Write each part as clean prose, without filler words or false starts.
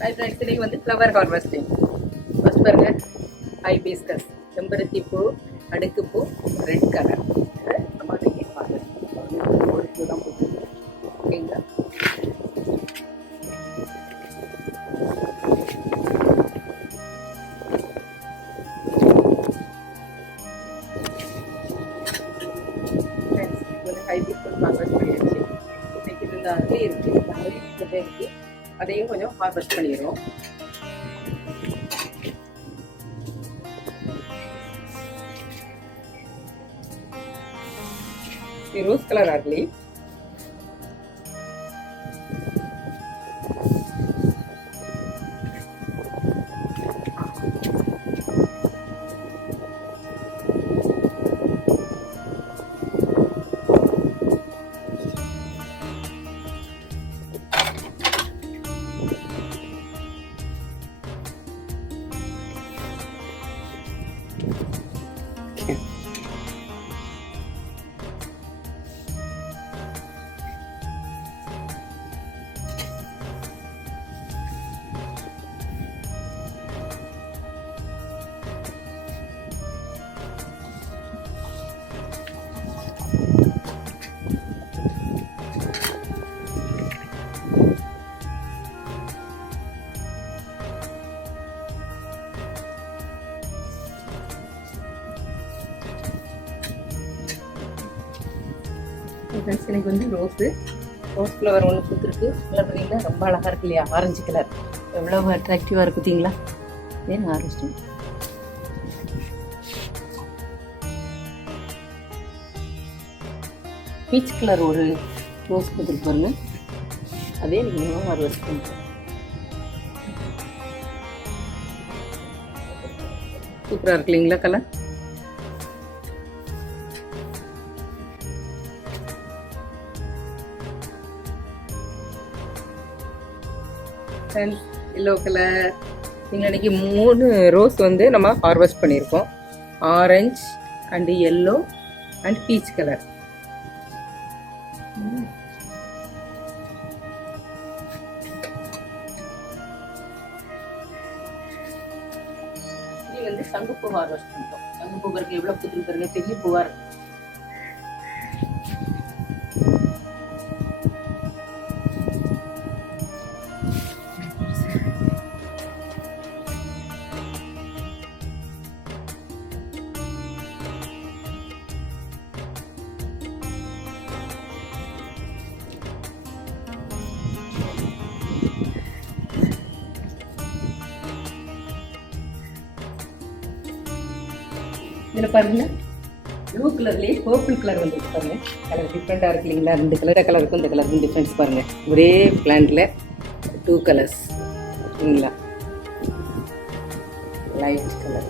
இன்னைக்கு வந்து flower harvesting. First பாருங்க, ஹைபிஸ்கஸ் செம்பருத்தி பூ, அடுக்கு பூ, ரெட் கலர். நம்ம அன்றைக்கி ஹார்வெஸ்ட் பண்ணுவோம். ஒரு பூ தான் போட்டு ஓகேங்களா. ஹைபிஸ்கஸ் ஹார்வெஸ்ட் பண்ணியாச்சு. இன்னைக்கு இந்த அதுலேயே இருக்குது, அதுலேயே இருக்குது. அதையும் கொஞ்சம் ஹார்வெஸ்ட் பண்ணிடுவோம். ரோஸ் கலர் ஆர்லி எனக்கு வந்து ரோஸ் ஃப்ளவர் ஒன்று கொடுத்துருக்கு. பார்த்தீங்களா, ரொம்ப அழகாக இருக்கு இல்லையா? ஆரஞ்சு கலர் எவ்வளோ அட்ராக்டிவாக இருக்கு பார்த்தீங்களா? ஏன் ஆரஞ்சு பீச் கலர் ஒரு ரோஸ் கொடுத்துருக்கு பாருங்க. அதே நீங்கள் ஹார்வெஸ்ட் பண்ணுறோம். சூப்பராக இருக்கு இல்லைங்களா கலர்? Yellow colour. நீங்கள் அன்றைக்கி 3 ரோஸ் வந்து நம்ம ஹார்வெஸ்ட் பண்ணியிருக்கோம். Orange and yellow and peach colour. இது வந்து சங்குப்பூ ஹார்வெஸ்ட் பண்ணிட்டோம். சங்குப்பூ பாருங்க எவ்வளோ பூத்துருக்கு பாருங்க, பெரிய பூவாக இருக்கு. இதில் பாருங்க, ப்ளூ கலர்லேயே பர்பிள் கலர் வந்து பாருங்க. கலர் டிஃப்ரெண்ட்டாக இருக்கு இல்லைங்களா? 2 கலருக்கும் இந்த கலருக்கும் டிஃப்ரென்ஸ் பாருங்க. ஒரே பிளான்ட்ல 2 கலர்ஸ் இல்லைங்களா? Light colour,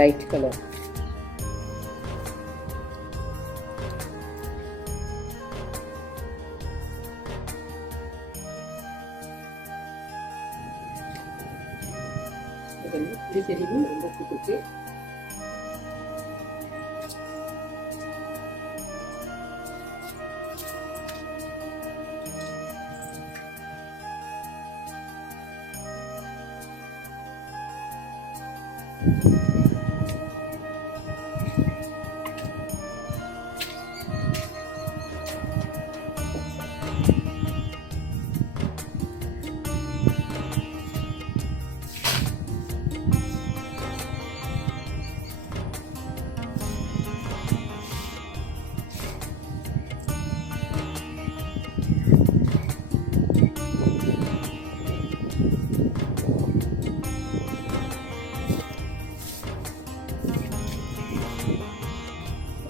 light colour. இது தெரியும், ரொம்ப பூத்துருக்கு.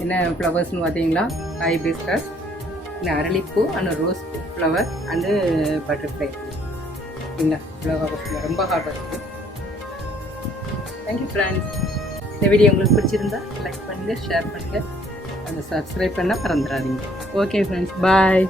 என்ன ஃப்ளவர்ஸ்னு பார்த்தீங்களா? ஹைபிஸ்கஸ், இந்த அரளிப்பூ and rose flower and butterfly. இல்லைங்களா? ஃப்ளவர் ரொம்ப ஹார்டாக இருக்குது. Thank you friends. இந்த வீடியோ உங்களுக்கு பிடிச்சிருந்தா லைக் பண்ணுங்கள், ஷேர் பண்ணுங்கள், அந்த சப்ஸ்கிரைப் பண்ணால் மறந்துடாதீங்க. ஓகே ஃப்ரெண்ட்ஸ், பாய்.